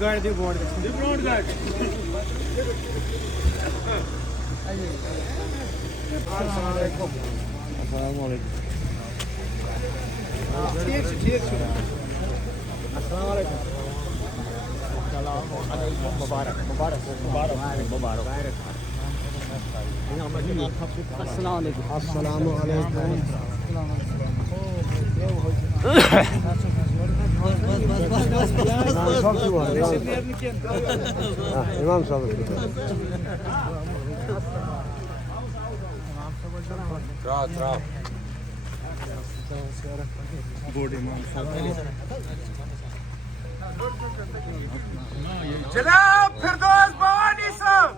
گاڑی دی بورڈ السلام علیکم ٹھیک السلام علیکم مبارک السلام علیکم السلام علیکم امام صاحب جناب فردوس بوانی صاحب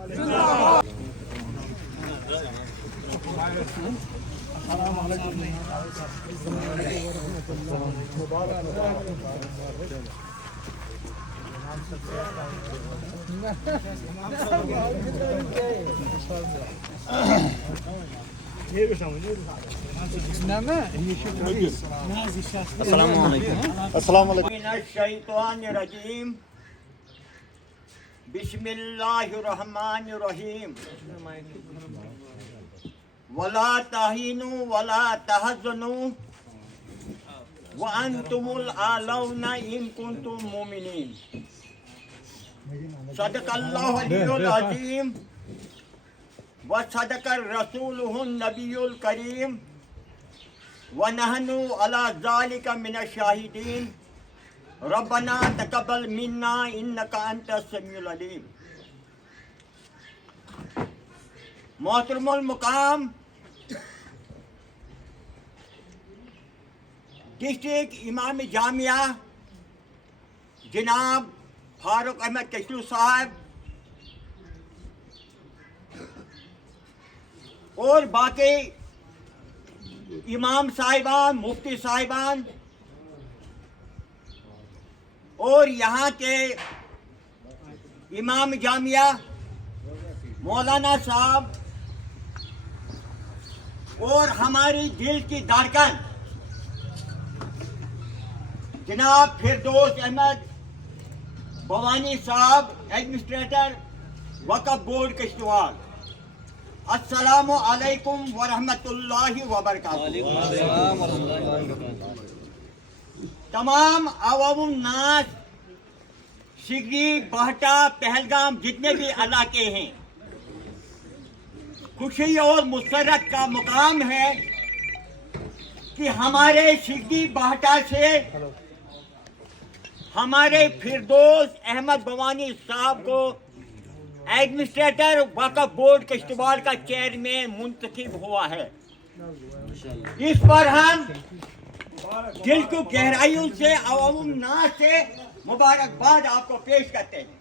السلام علیکم من الشیطان الرجیم بسم اللہ الرحمن الرحیم ولا تہینوا ولا تحزنوا وانتم الاعلون ان کنتم مؤمنین صدق اللہ علی العظیم وصدق رسولہ النبی الکریم ونحن علی ذلک من الشاہدین ربنا تقبل منا انک انت السمیع العلیم. محترم المقام ڈسٹرکٹ امام جامعہ جناب فاروق احمد کشلو صاحب اور باقی امام صاحبان مفتی صاحبان اور یہاں کے امام جامعہ مولانا صاحب اور ہماری دل کی دھڑکن جناب فردوس احمد بوانی صاحب ایڈمنسٹریٹر وقف بورڈ کشتواڑ، السلام علیکم ورحمۃ اللہ وبرکاتہ. تمام عوام الناس سگری بہٹا پہلگام جتنے بھی علاقے ہیں، خوشی اور مسرت کا مقام ہے کہ ہمارے سگری بہٹا سے ہمارے فردوس احمد بوانی صاحب کو ایڈمنسٹریٹر وقف بورڈ کشتواڑ کا چیئرمین منتخب ہوا ہے. اس پر ہم دل کو گہرائیوں سے عوام الناس سے مبارکباد آپ کو پیش کرتے ہیں.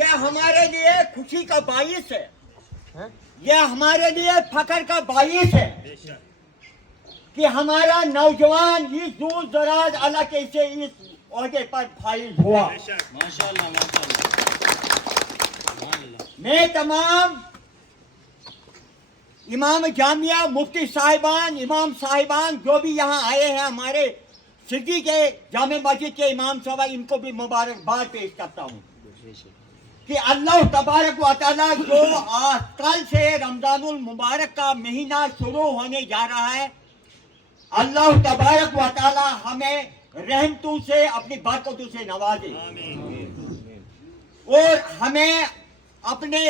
یہ ہمارے لیے خوشی کا باعث ہے، یہ ہمارے لیے فخر کا باعث ہے کہ ہمارا نوجوان اس دور دراز علاقے سے اس عہدے پر فائز ہوا. میں تمام امام جامعہ مفتی صاحبان امام صاحبان جو بھی یہاں آئے ہیں، ہمارے سٹی کے جامع مسجد کے امام صاحب، ان کو بھی مبارکباد پیش کرتا ہوں کہ اللہ تبارک و تعالیٰ جو کل سے رمضان المبارک کا مہینہ شروع ہونے جا رہا ہے، اللہ تبارک و تعالیٰ ہمیں رحمتوں سے اپنی برکتوں سے نوازے اور ہمیں اپنے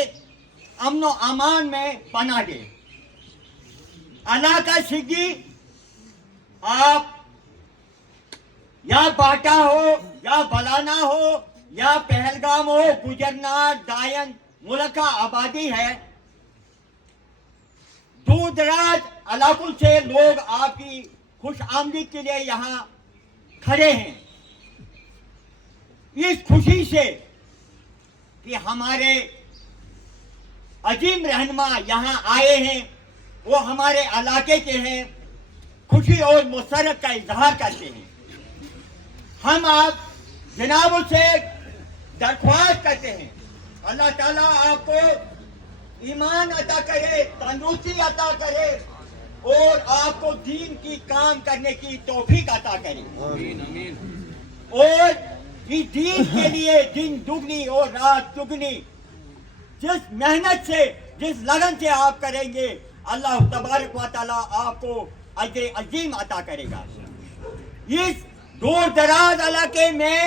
امن و امان میں پناہ دے. علاقہ سگی آپ یا باٹا ہو یا بلانا ہو یا پہلگام ہو، گجرنار دائن ملکہ آبادی ہے، دور دراز علاقوں سے لوگ آپ کی خوش آمدید کے لیے یہاں کھڑے ہیں. اس خوشی سے کہ ہمارے عظیم رہنما یہاں آئے ہیں، وہ ہمارے علاقے کے ہیں، خوشی اور مسرت کا اظہار کرتے ہیں. ہم آپ جنابوں سے درخواست کرتے ہیں اللہ تعالیٰ آپ کو ایمان عطا کرے، تندرستی عطا کرے اور آپ کو دین کی کام کرنے کی توفیق عطا کرے اور اس دین کے لیے دن دگنی اور رات دگنی جس محنت سے جس لگن سے آپ کریں گے اللہ تبارک و تعالیٰ آپ کو اجر عظیم عطا کرے گا. اس دور دراز علاقے میں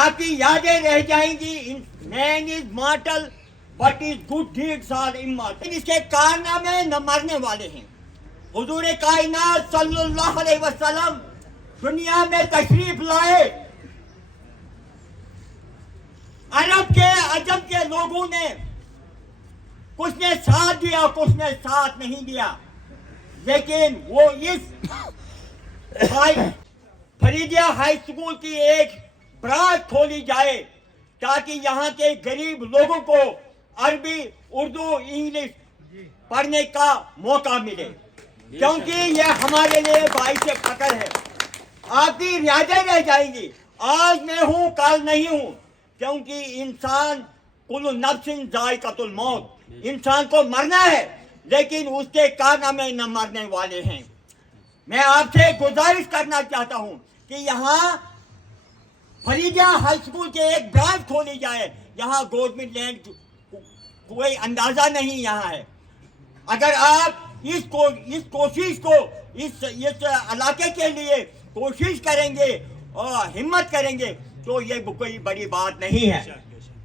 آپ کی یادیں رہ جائیں گی. Man is mortal but is good deeds are immortal. اس کے کارنامے نہ مرنے والے ہیں. حضور کائنات صلی اللہ علیہ وسلم دنیا میں تشریف لائے. عرب کے عجم کے لوگوں نے کچھ نے ساتھ دیا کچھ نے ساتھ نہیں دیا, لیکن وہ اس فریدیہ ہائی اسکول کی ایک برانچ کھولی جائے تاکہ یہاں کے غریب لوگوں کو عربی اردو انگلش پڑھنے کا موقع ملے, کیونکہ یہ ہمارے لیے باعث فخر ہے. آپ کی یادیں رہ جائیں گی. آج میں ہوں کل نہیں ہوں, کیونکہ انسان کل نفس ذائقۃ الموت, انسان کو مرنا ہے لیکن اس کے کارنامے نہ مرنے والے ہیں. میں آپ سے گزارش کرنا چاہتا ہوں کہ یہاں فریدیہ ہائی اسکول کے ایک برانچ کھولی جائے. یہاں گورنمنٹ لینڈ کوئی اندازہ نہیں یہاں ہے. اگر آپ اس کوشش کو اس علاقے کے لیے کوشش کریں گے اور ہمت کریں گے تو یہ کوئی بڑی بات نہیں ہے.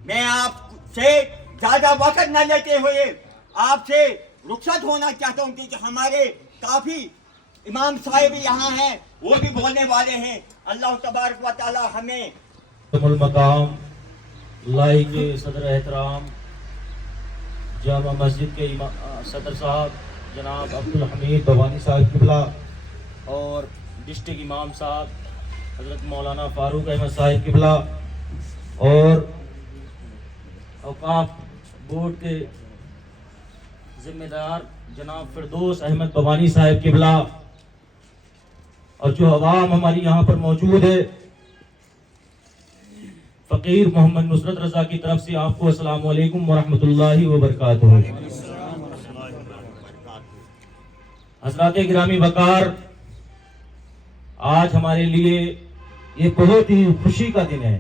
میں آپ سے زیادہ وقت نہ لیتے ہوئے آپ سے رخصت ہونا چاہتا ہوں کیونکہ ہمارے کافی امام صاحب یہاں ہیں, وہ بھی بولنے والے ہیں. اللہ تبارک و تعالی ہمیں المقام لائی کے صدر احترام جامع مسجد کے صدر صاحب جناب عبدالحمید بھوانی صاحب قبلہ اور ڈسٹرکٹ امام صاحب حضرت مولانا فاروق احمد صاحب قبلہ اور اوقاف بورڈ کے ذمہ دار جناب فردوس احمد بھوانی صاحب قبلہ اور جو عوام ہماری یہاں پر موجود ہے, فقیر محمد نصرت رضا کی طرف سے آپ کو السلام علیکم ورحمۃ اللہ وبرکاتہ. حضرات گرامی وقار, آج ہمارے لیے یہ بہت ہی خوشی کا دن ہے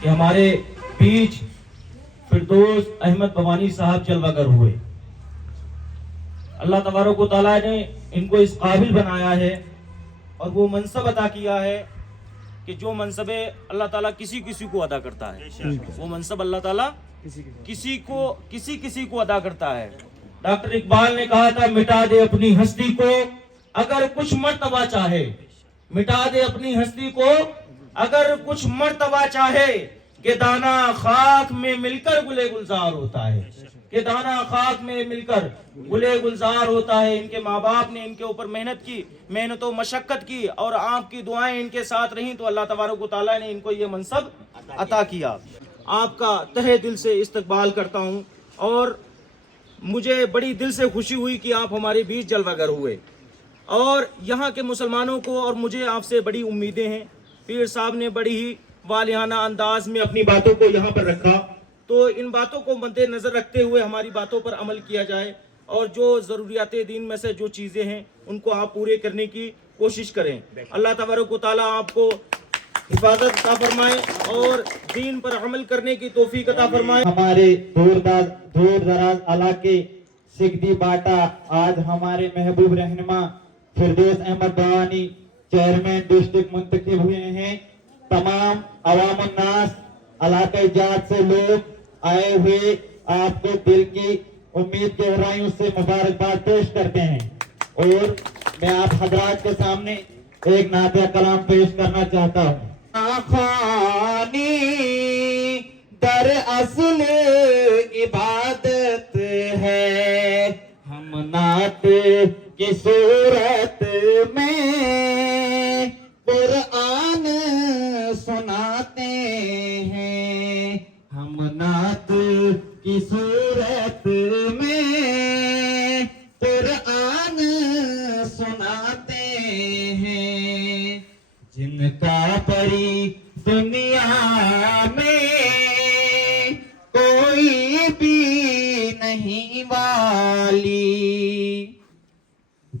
کہ ہمارے بیچ فردوس احمد بھوانی صاحب جلوہ گر ہوئے. اللہ تبارک و تعالیٰ نے ان کو اس قابل بنایا ہے اور وہ منصب عطا کیا ہے کہ جو منصب اللہ تعالیٰ کسی کسی کو ادا کرتا ہے, وہ منصب اللہ تعالیٰ کسی کو ادا کرتا ہے. ڈاکٹر اقبال نے کہا تھا, مٹا دے اپنی ہستی کو اگر کچھ مرتبہ چاہے, مٹا دے اپنی ہستی کو اگر کچھ مرتبہ چاہے, کہ دانا خاک میں مل کر گلے گلزار ہوتا ہے, کہ دانا خاک میں مل کر گلے گلزار ہوتا ہے. ان کے ماں باپ نے ان کے اوپر محنت و مشقت کی اور آپ کی دعائیں ان کے ساتھ رہیں تو اللہ تبارک و تعالیٰ نے ان کو یہ منصب عطا کیا. آپ کا تہہ دل سے استقبال کرتا ہوں اور مجھے بڑی دل سے خوشی ہوئی کہ آپ ہمارے بیچ جلوہ گر ہوئے اور یہاں کے مسلمانوں کو اور مجھے آپ سے بڑی امیدیں ہیں. پیر صاحب نے بڑی ہی والیانہ انداز میں اپنی باتوں کو یہاں پر رکھا, تو ان باتوں کو مد نظر رکھتے ہوئے ہماری باتوں پر عمل کیا جائے اور جو ضروریات دین میں سے جو چیزیں ہیں ان کو آپ پورے کرنے کی کوشش کریں. اللہ تبارک و تعالیٰ آپ کو حفاظت عطا فرمائے اور دین پر عمل کرنے کی توفیق عطا فرمائے. ہمارے دور دراز علاقے سگدی باٹا آج ہمارے محبوب رہنما فردوس احمد بھوانی چیئرمین ڈسٹرکٹ منتخب ہوئے ہیں. تمام عوام الناس علاقہ جات سے لوگ آئے ہوئے آپ کو دل کی امید گہرائیوں سے مبارکباد پیش کرتے ہیں اور میں آپ حضرات کے سامنے ایک نعتیہ کلام پیش کرنا چاہتا ہوں. خانی در اصل عبادت ہے, ہم نعت کی صورت میں قرآن سناتے ہیں, ہم نعت کی صورت میں قرآن سناتے ہیں. جن کا پری دنیا میں کوئی بھی نہیں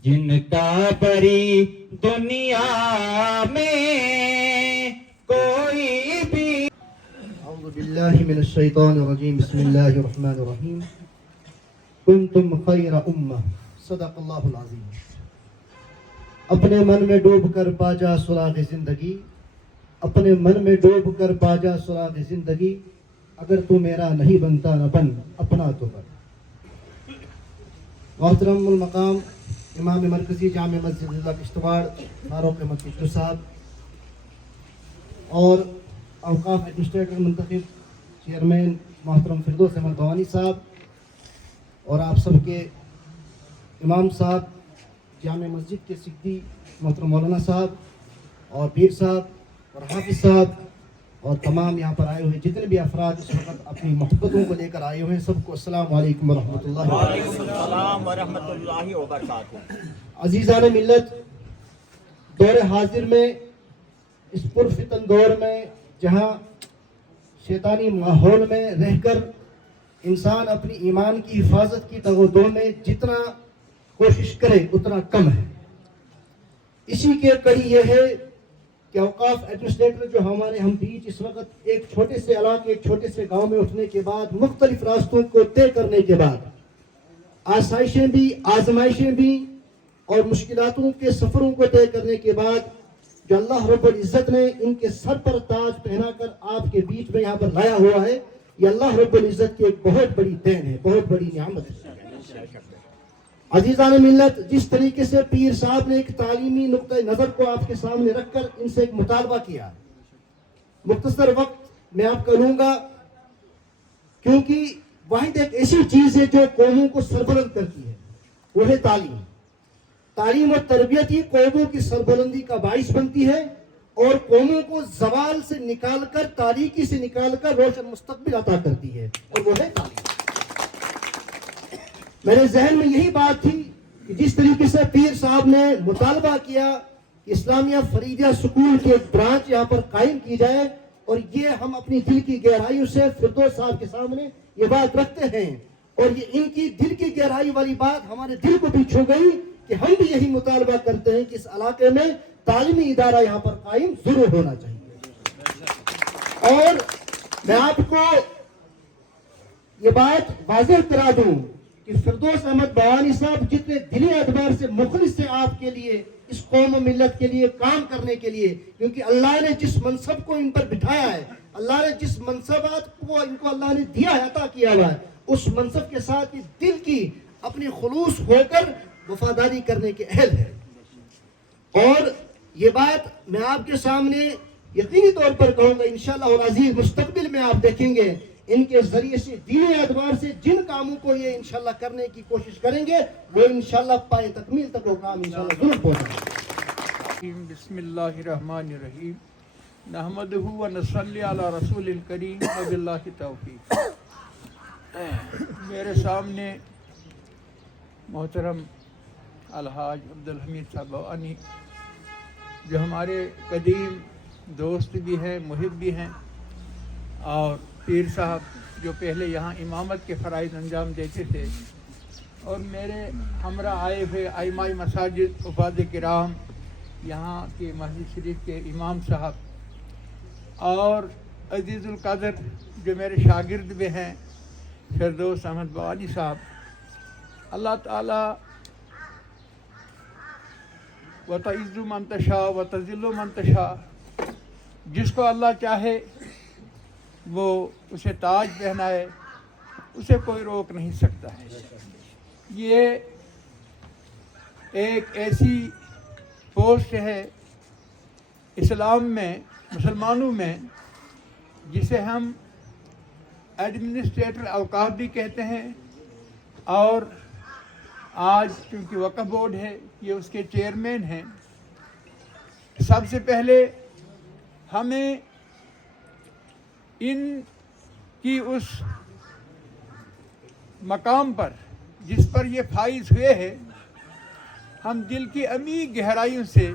جن کا بری دنیا میں کوئی بھی. اعوذ باللہ من الشیطان الرجیم بسم اللہ الرحمن الرحیم کنتم خیر امہ صدق اللہ العظیم. اپنے من میں ڈوب کر پا جا سراغ زندگی، اپنے من میں ڈوب کر پا جا سراغ زندگی، اگر تو میرا نہیں بنتا نہ بن اپنا تو بن. محترم المقام امام مرکزی جامع مسجد ضلع کشتواڑ فاروق احمد کشتو صاحب اور اوقاف ایڈمنسٹریٹر منتخب چیئرمین محترم فردوس احمد بھوانی صاحب اور آپ سب کے امام صاحب جامع مسجد کے سکھتی محترم مولانا صاحب اور پیر صاحب اور حافظ صاحب اور تمام یہاں پر آئے ہوئے جتنے بھی افراد اس وقت اپنی محبتوں کو لے کر آئے ہوئے ہیں، سب کو السلام علیکم ورحمۃ اللہ وبرکاتہ. السلام ورحمۃ اللہ وبرکاتہ. عزیزان ملت، دور حاضر میں اس پرفتن دور میں جہاں شیطانی ماحول میں رہ کر انسان اپنی ایمان کی حفاظت کی دو دو میں جتنا کوشش کرے اتنا کم ہے. اسی کے کڑی یہ ہے کہ اوقاف ایڈمنسٹریٹر جو ہم بیچ اس وقت ایک چھوٹے سے علاقے ایک چھوٹے سے گاؤں میں اٹھنے کے بعد مختلف راستوں کو طے کرنے کے بعد آسائشیں بھی آزمائشیں بھی اور مشکلاتوں کے سفروں کو طے کرنے کے بعد جو اللہ رب العزت نے ان کے سر پر تاج پہنا کر آپ کے بیچ میں یہاں پر لایا ہوا ہے، یہ اللہ رب العزت کی ایک بہت بڑی دین ہے، بہت بڑی نعمت ہے. عزیزان ملت، جس طریقے سے پیر صاحب نے ایک تعلیمی نقطہ نظر کو آپ کے سامنے رکھ کر ان سے ایک مطالبہ کیا، مختصر وقت میں آپ کا لوں گا کیونکہ واحد ایک ایسی چیز ہے جو قوموں کو سربلند کرتی ہے، وہ ہے تعلیم. تعلیم اور تربیت ہی قوموں کی سربلندی کا باعث بنتی ہے اور قوموں کو زوال سے نکال کر تاریکی سے نکال کر روشن مستقبل عطا کرتی ہے، اور وہ ہے تعلیم. میرے ذہن میں یہی بات تھی کہ جس طریقے سے پیر صاحب نے مطالبہ کیا کہ اسلامیہ فریدیہ سکول کی ایک برانچ یہاں پر قائم کی جائے، اور یہ ہم اپنی دل کی گہرائیوں سے فردوس صاحب کے سامنے یہ بات رکھتے ہیں، اور یہ ان کی دل کی گہرائی والی بات ہمارے دل کو بھی چھو گئی کہ ہم بھی یہی مطالبہ کرتے ہیں کہ اس علاقے میں تعلیمی ادارہ یہاں پر قائم ضرور ہونا چاہیے. اور میں آپ کو یہ بات واضح کرا دوں کہ فردوس احمد بھوانی صاحب جتنے دلی اعتبار سے مخلص سے آپ کے لیے، اس قوم و ملت کے لیے کام کرنے کے لیے، کیونکہ اللہ نے جس منصب کو ان پر بٹھایا ہے، اللہ نے جس منصبات کو ان کو اللہ نے دیا ہے، عطا کیا ہوا ہے، اس منصب کے ساتھ یہ دل کی اپنی خلوص ہو کر وفاداری کرنے کے اہل ہے. اور یہ بات میں آپ کے سامنے یقینی طور پر کہوں گا، انشاءاللہ العزیز مستقبل میں آپ دیکھیں گے ان کے ذریعے سے دینی اعتبار سے جن کاموں کو یہ انشاءاللہ کرنے کی کوشش کریں گے وہ انشاءاللہ پائے تکمیل تک وہ کام انشاءاللہ ضرور پہنچیں گے. بسم اللہ الرحمن الرحیم نحمدہ و نصلی علی رسول الکریم وباللہ توفیق. میرے سامنے محترم الحاج عبدالحمید صاحب بھوانی جو ہمارے قدیم دوست بھی ہیں، محب بھی ہیں، اور پیر صاحب جو پہلے یہاں امامت کے فرائض انجام دیتے تھے، اور میرے ہمراہ آئے ہوئے ائمہ مساجد حفاظ کرام یہاں کے مسجد شریف کے امام صاحب، اور عزیز القدر جو میرے شاگرد بھی ہیں فردوس احمد بھوانی صاحب. اللہ تعالیٰ وَتَعِزُّ مَن تَشَاءُ وَتَذِلُّ مَن تَشَاءُ، جس کو اللہ چاہے وہ اسے تاج پہنائے، اسے کوئی روک نہیں سکتا ہے. یہ ایک ایسی پوسٹ ہے اسلام میں، مسلمانوں میں، جسے ہم ایڈمنسٹریٹر اوقاف بھی کہتے ہیں، اور آج چونکہ وقف بورڈ ہے یہ اس کے چیئرمین ہیں. سب سے پہلے ہمیں ان کی اس مقام پر جس پر یہ فائز ہوئے ہیں، ہم دل کی عمیق گہرائیوں سے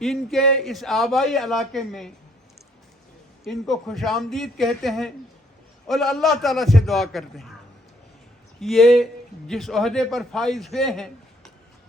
ان کے اس آبائی علاقے میں ان کو خوش آمدید کہتے ہیں، اور اللہ تعالیٰ سے دعا کرتے ہیں کہ یہ جس عہدے پر فائز ہوئے ہیں